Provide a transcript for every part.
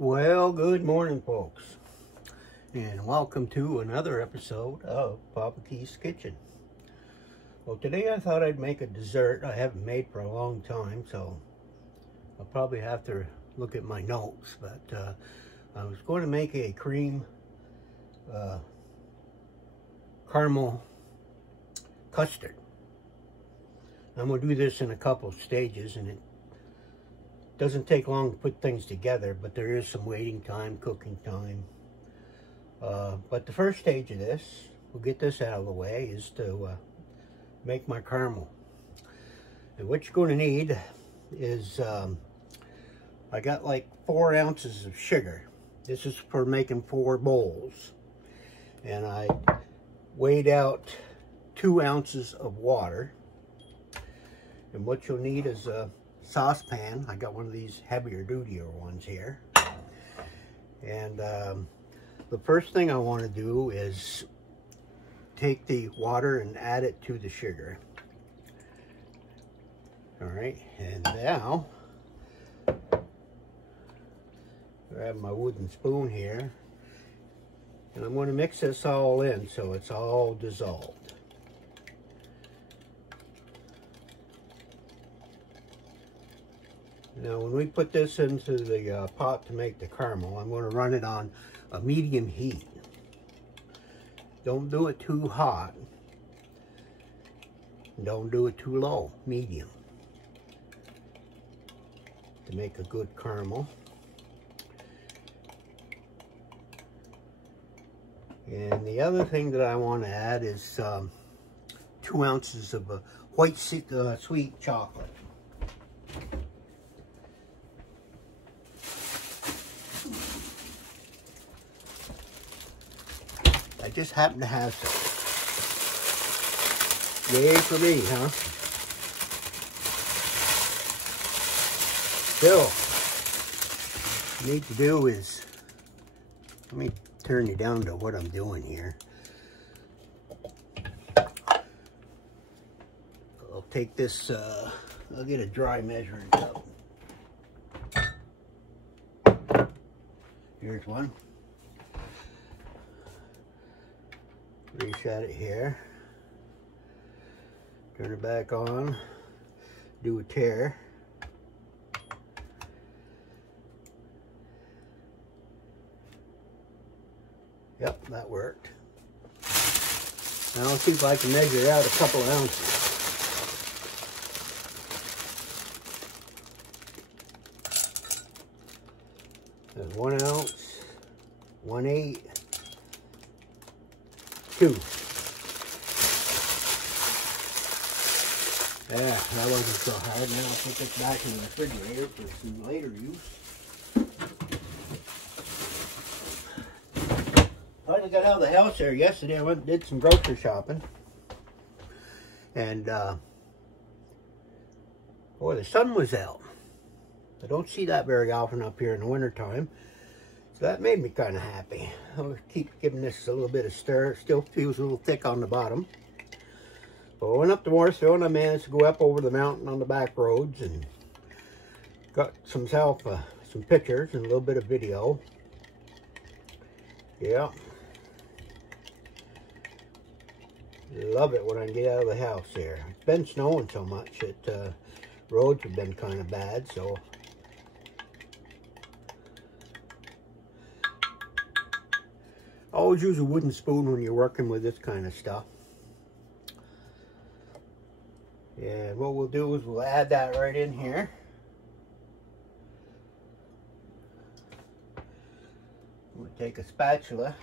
Well, good morning, folks, and welcome to another episode of Papa Keith's Kitchen. Well, today I thought I'd make a dessert I haven't made for a long time, so I'll probably have to look at my notes, but I was going to make a cream caramel custard. I'm going to do this in a couple of stages, and it doesn't take long to put things together, but there is some waiting time, cooking time. But the first stage of this, we'll get this out of the way, is to make my caramel. And what you're going to need is, I got like 4 ounces of sugar. This is for making 4 bowls. And I weighed out 2 ounces of water. And what you'll need is a saucepan. I got one of these heavier duty ones here. And the first thing I want to do is take the water and add it to the sugar. All right, and now grab my wooden spoon here, and I'm going to mix this all in so it's all dissolved. Now, when we put this into the pot to make the caramel, I'm going to run it on a medium heat. Don't do it too hot. Don't do it too low. Medium. To make a good caramel. And the other thing that I want to add is 2 ounces of white sweet chocolate. I just happen to have some. Yay for me, huh? So, what you need to do is, let me turn you down to what I'm doing here. I'll take this, I'll get a dry measuring cup. Here's one. Reset it here. Turn it back on. Do a tear. Yep, that worked. Now I'll see if I can measure out a couple of ounces. There's 1 ounce, 1/8. 2. Yeah, that wasn't so hard. Now I'll put this back in the refrigerator for some later use. Finally got out of the house there yesterday. I went and did some grocery shopping. And, boy, the sun was out. I don't see that very often up here in the wintertime. So that made me kind of happy. I'll keep giving this a little bit of stir. It still feels a little thick on the bottom. But I went up to Morrisville and I managed to go up over the mountain on the back roads and got some pictures and a little bit of video. Yeah. Love it when I get out of the house there. It's been snowing so much that roads have been kind of bad, so always use a wooden spoon when you're working with this kind of stuff. And what we'll do is we'll add that right in here. We'll take a spatula.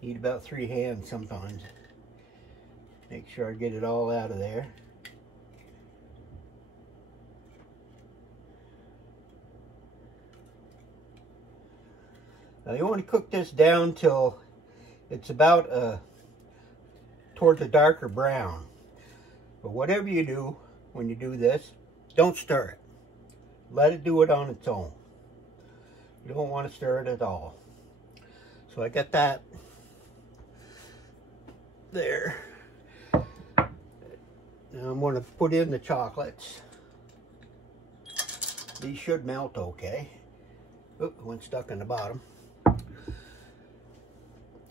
Need about 3 hands sometimes. Make sure I get it all out of there. Now you want to cook this down till it's about towards a darker brown. But whatever you do when you do this, don't stir it. Let it do it on its own. You don't want to stir it at all. So I got that there. Now I'm going to put in the chocolates. These should melt okay. Oop, one stuck in the bottom.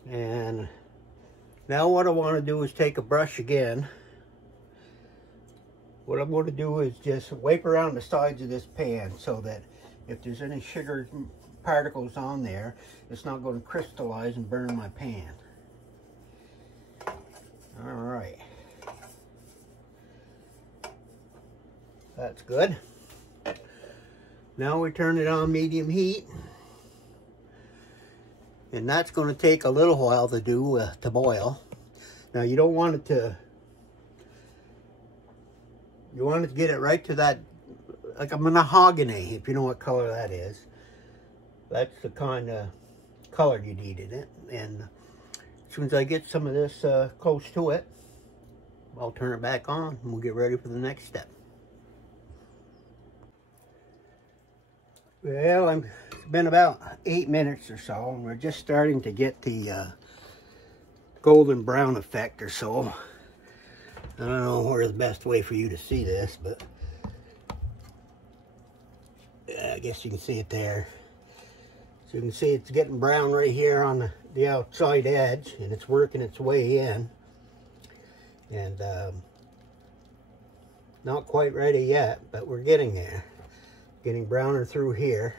And now what I want to do is take a brush again. What I'm going to do is just wipe around the sides of this pan so that if there's any sugar particles on there, it's not going to crystallize and burn my pan. All right. That's good. Now we turn it on medium heat. And that's going to take a little while to do, to boil. Now you don't want it to, you want to get it right to that, like a mahogany, if you know what color that is. That's the kind of color you need in it. And as soon as I get some of this close to it, I'll turn it back on and we'll get ready for the next step. Well, it's been about 8 minutes or so, and we're just starting to get the golden brown effect or so. I don't know where's the best way for you to see this, but I guess you can see it there. So you can see it's getting brown right here on the outside edge, and it's working its way in. And not quite ready yet, but we're getting there. Getting browner through here.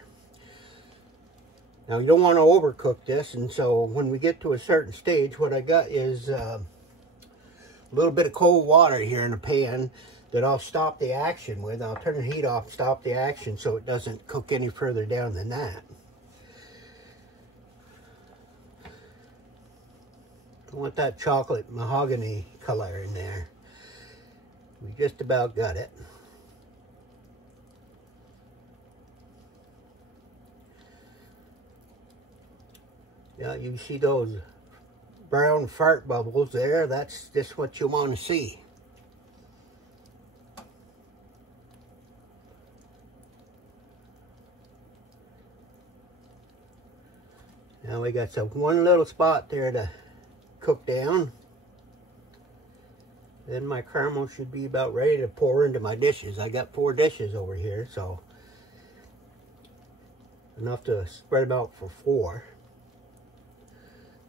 Now you don't want to overcook this, and so when we get to a certain stage, what I got is a little bit of cold water here in the pan that I'll stop the action with. I'll turn the heat off, stop the action so it doesn't cook any further down than that. I want that chocolate mahogany color in there. We just about got it. Yeah, you see those brown fart bubbles there? That's just what you want to see. Now we got one little spot there to cook down. Then my caramel should be about ready to pour into my dishes. I got 4 dishes over here, so enough to spread them out for 4.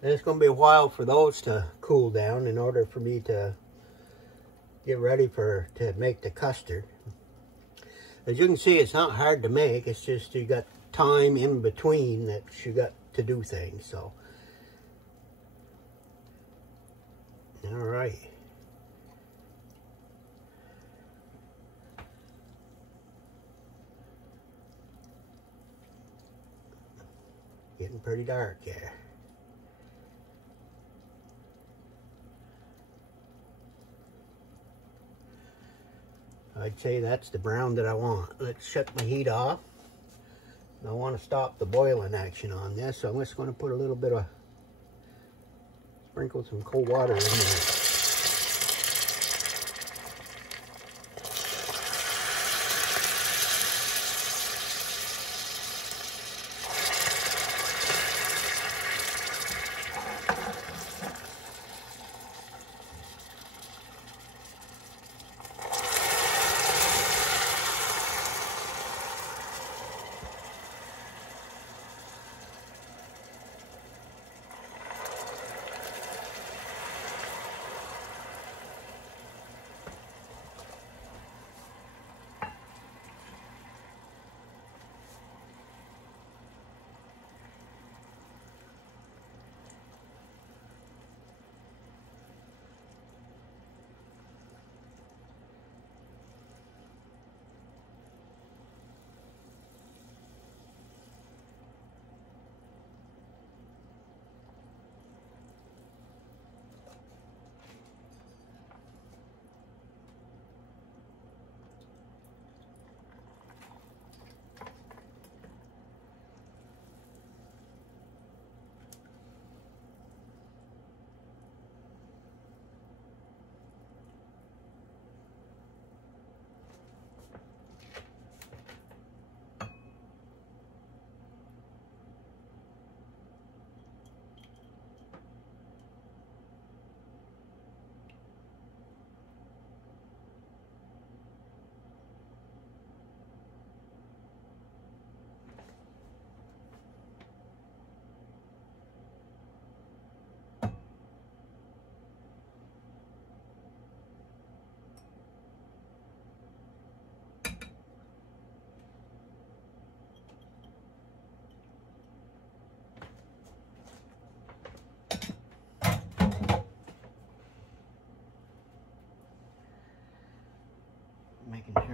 And it's going to be a while for those to cool down in order for me to get ready to make the custard. As you can see, it's not hard to make. It's just you got time in between that you got to do things. So, all right. Getting pretty dark here. I'd say that's the brown that I want. Let's shut my heat off. I want to stop the boiling action on this, so I'm just going to put a little bit of, sprinkle some cold water in there.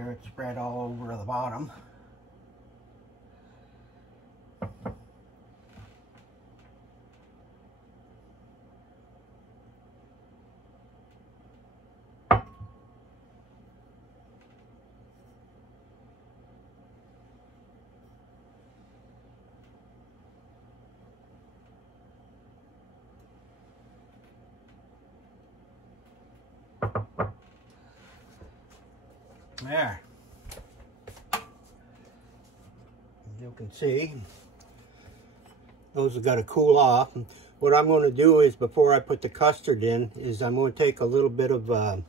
sure it's spread all over the bottom. There. As you can see, those have got to cool off. And what I'm going to do is, before I put the custard in, is I'm going to take a little bit of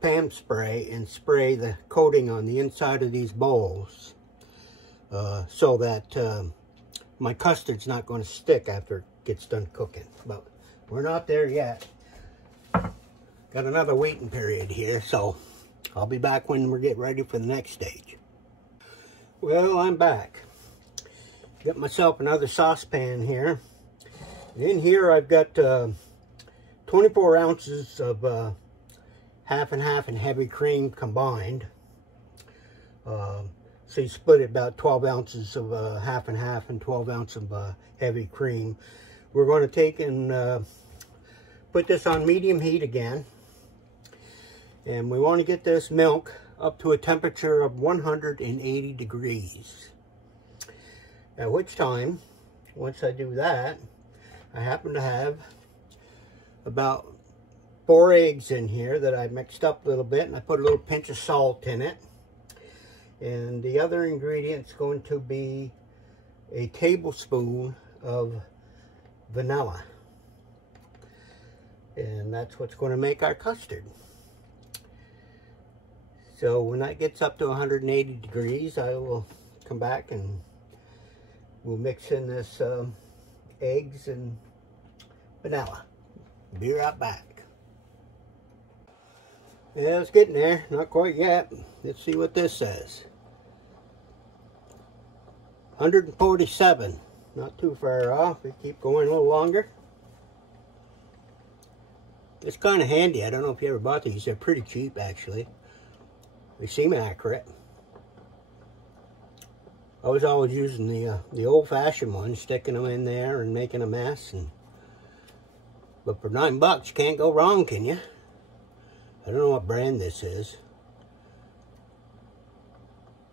PAM spray and spray the coating on the inside of these bowls so that my custard's not going to stick after it gets done cooking. But we're not there yet. Got another waiting period here, so I'll be back when we get ready for the next stage. Well, I'm back. Got myself another saucepan here. In here I've got 24 ounces of half and half and heavy cream combined. So you split it about 12 ounces of half and half and 12 ounces of heavy cream. We're going to take and put this on medium heat again. And we want to get this milk up to a temperature of 180 degrees. At which time, once I do that, I happen to have about 4 eggs in here that I mixed up a little bit, and I put a little pinch of salt in it. And the other ingredient's going to be a tablespoon of vanilla. And that's what's going to make our custard. So when that gets up to 180 degrees, I will come back and we'll mix in this eggs and vanilla. Be right back. Yeah, it's getting there. Not quite yet. Let's see what this says. 147. Not too far off. We keep going a little longer. It's kind of handy. I don't know if you ever bought these. They're pretty cheap, actually. They seem accurate. I was always using the old-fashioned ones, sticking them in there and making a mess. But for $9, you can't go wrong, can you? I don't know what brand this is.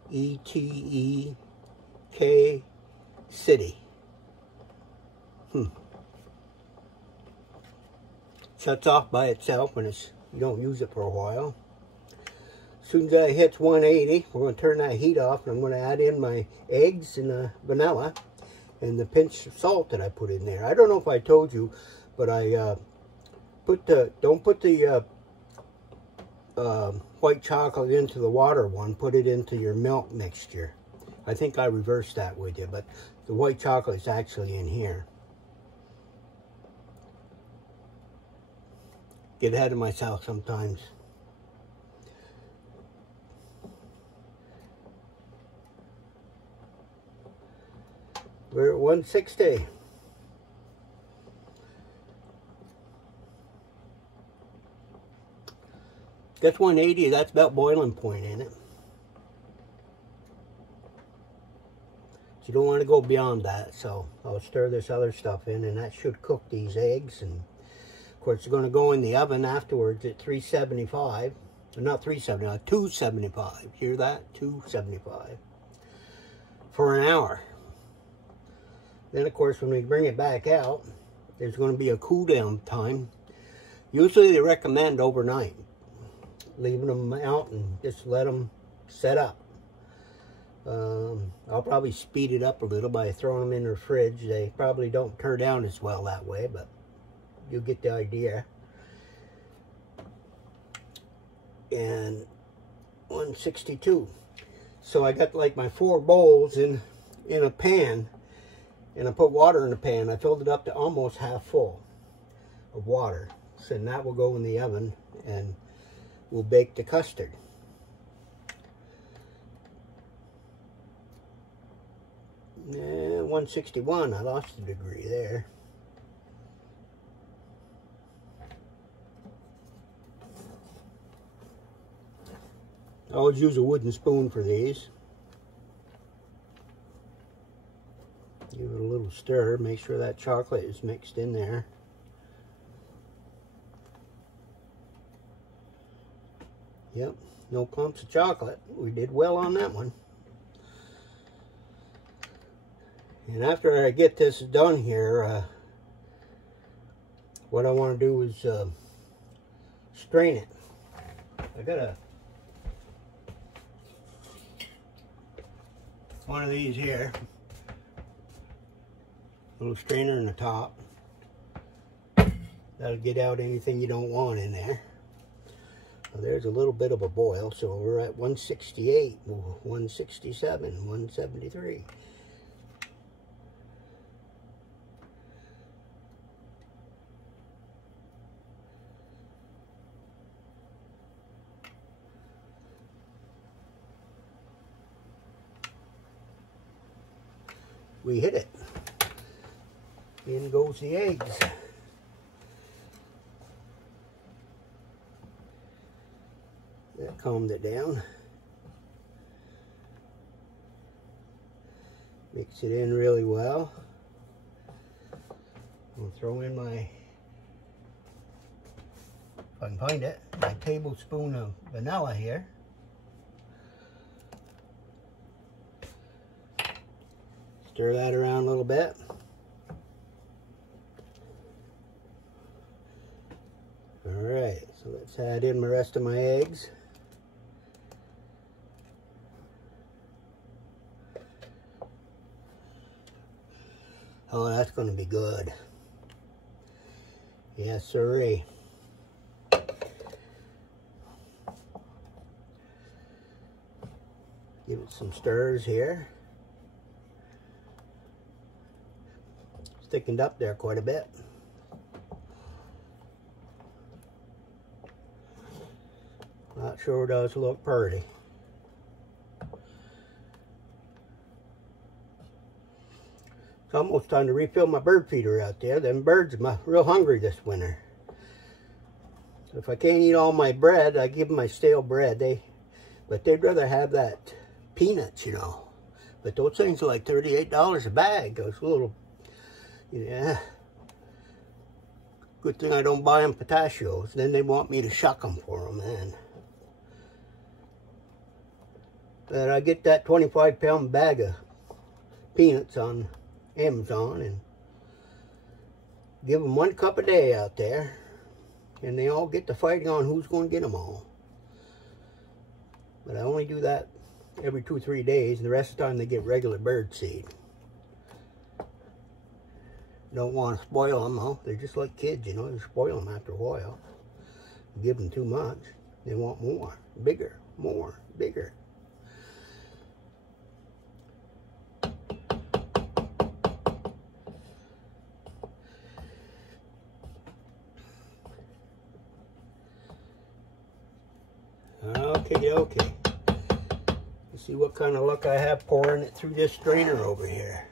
ETEK City. Shuts off by itself when you don't use it for a while. As soon as that hits 180, we're going to turn that heat off, and I'm going to add in my eggs and the vanilla and the pinch of salt that I put in there. I don't know if I told you, but I don't put the white chocolate into the water one. Put it into your milk mixture. I think I reversed that with you, but the white chocolate is actually in here. Get ahead of myself sometimes. We're at 160. That's 180. That's about boiling point in it. So you don't want to go beyond that. So I'll stir this other stuff in, and that should cook these eggs. And of course, it's going to go in the oven afterwards at 375. Not 375, 275. Hear that? 275 for an hour. Then, of course, when we bring it back out, there's going to be a cool down time. Usually they recommend overnight, leaving them out and just let them set up. I'll probably speed it up a little by throwing them in the fridge. They probably don't turn down as well that way, but you get the idea. And 162. So I got like my 4 bowls in a pan. And I put water in the pan. I filled it up to almost half full of water. So then that will go in the oven and we'll bake the custard. And 161, I lost a degree there. always use a wooden spoon for these. Give it a little stir, make sure that chocolate is mixed in there. Yep, no clumps of chocolate. We did well on that one. And after I get this done here, what I want to do is strain it. I got one of these here. Little strainer in the top. That'll get out anything you don't want in there. Well, there's a little bit of a boil, so we're at 168, 167, 173. We hit it. In goes the eggs. That calmed it down. Mix it in really well. I'll throw in my, if I can find it, my tablespoon of vanilla here. Stir that around a little bit. Alright, so let's add in the rest of my eggs. Oh, that's going to be good. Yes, sirree. Give it some stirs here. It's thickened up there quite a bit. That sure does look pretty. It's almost time to refill my bird feeder out there. Them birds are real hungry this winter. So if I can't eat all my bread, I give them my stale bread. But they'd rather have that peanuts, you know. But those things are like $38 a bag. Those little, yeah. Good thing I don't buy them pistachios. Then they want me to shuck them for them, man. But I get that 25-pound bag of peanuts on Amazon and give them 1 cup a day out there, and they all get to fighting on who's going to get them all. But I only do that every 2 or 3 days, and the rest of the time they get regular bird seed. Don't want to spoil them though. They're just like kids, you know. You spoil them after a while. You give them too much, they want more, bigger, more, bigger. Okay. Let's see what kind of luck I have pouring it through this strainer over here.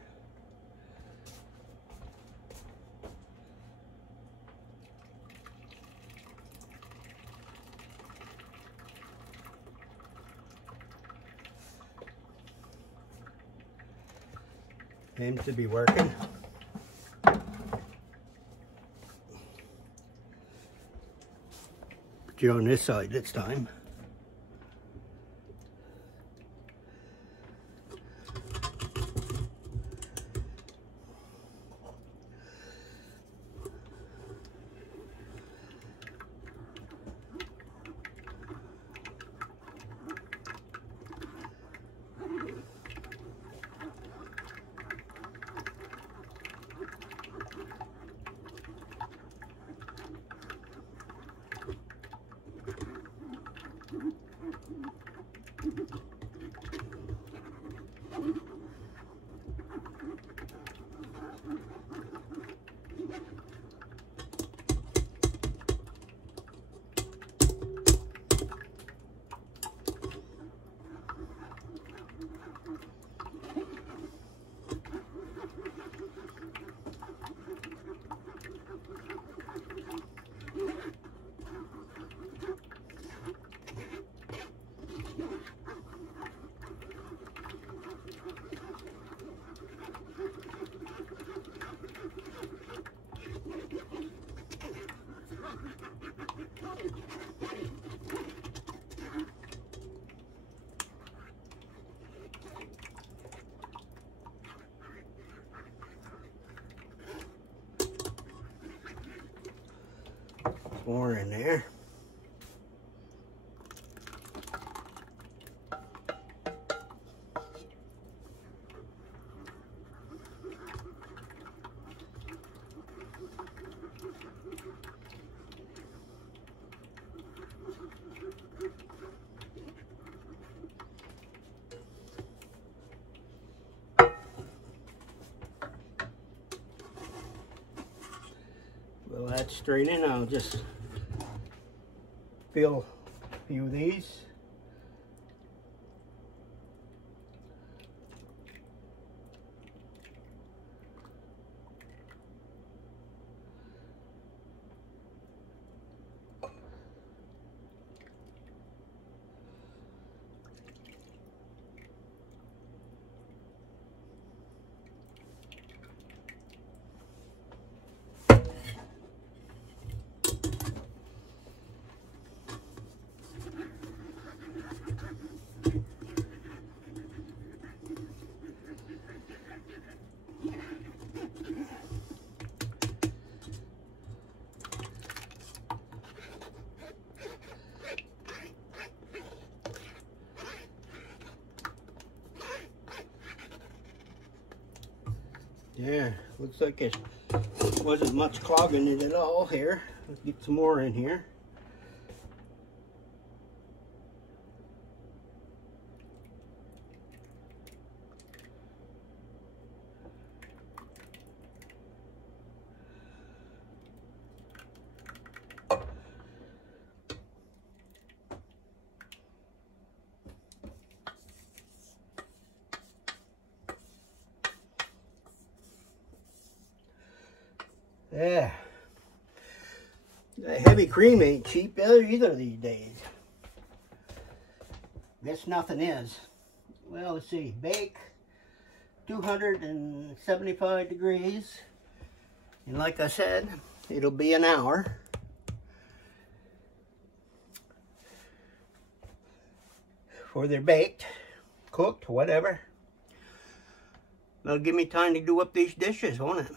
Seems to be working. Put you on this side this time. more in there. Well, that's straight in. I'll just fill a few of these. Yeah, looks like it wasn't much clogging it at all here. Let's get some more in here. Yeah, that heavy cream ain't cheap either these days. Guess nothing is. Well, let's see, bake 275 degrees, and like I said, it'll be an hour. Before they're baked, cooked, whatever. That'll give me time to do up these dishes, won't it?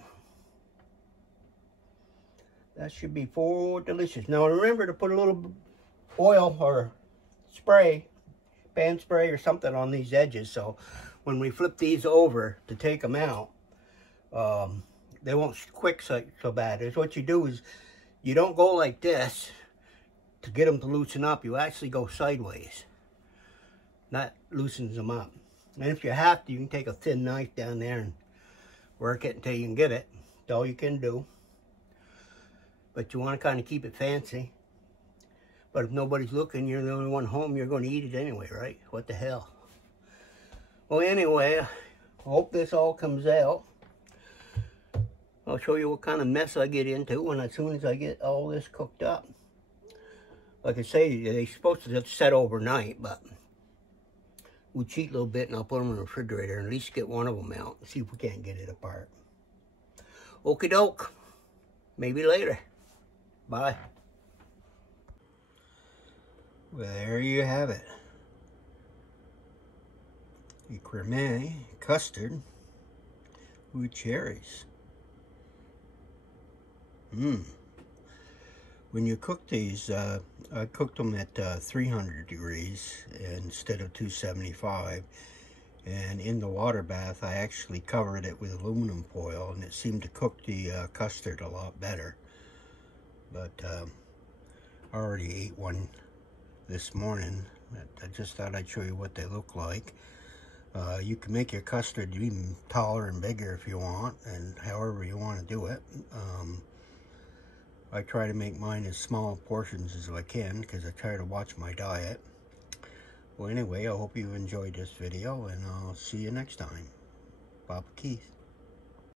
That should be delicious. Now remember to put a little oil or spray, pan spray or something on these edges, so when we flip these over to take them out, they won't quick so bad. Is what you do is you don't go like this to get them to loosen up. You actually go sideways. That loosens them up. And if you have to, you can take a thin knife down there and work it until you can get it. That's all you can do. But you want to kind of keep it fancy. But if nobody's looking, you're the only one home, you're going to eat it anyway, right? What the hell? Well, anyway, I hope this all comes out. I'll show you what kind of mess I get into as soon as I get all this cooked up. Like I say, they're supposed to set overnight, but we'll cheat a little bit and I'll put them in the refrigerator and at least get one of them out and see if we can't get it apart. Okie doke. Maybe later. Bye. Well, there you have it. The creme custard with cherries. When you cook these, I cooked them at 300 degrees instead of 275. And in the water bath, I actually covered it with aluminum foil, and it seemed to cook the custard a lot better. But I already ate one this morning. I just thought I'd show you what they look like. You can make your custard even taller and bigger if you want, and however you want to do it. I try to make mine as small portions as I can because I try to watch my diet. Well, anyway, I hope you enjoyed this video, and I'll see you next time. Papa Keith.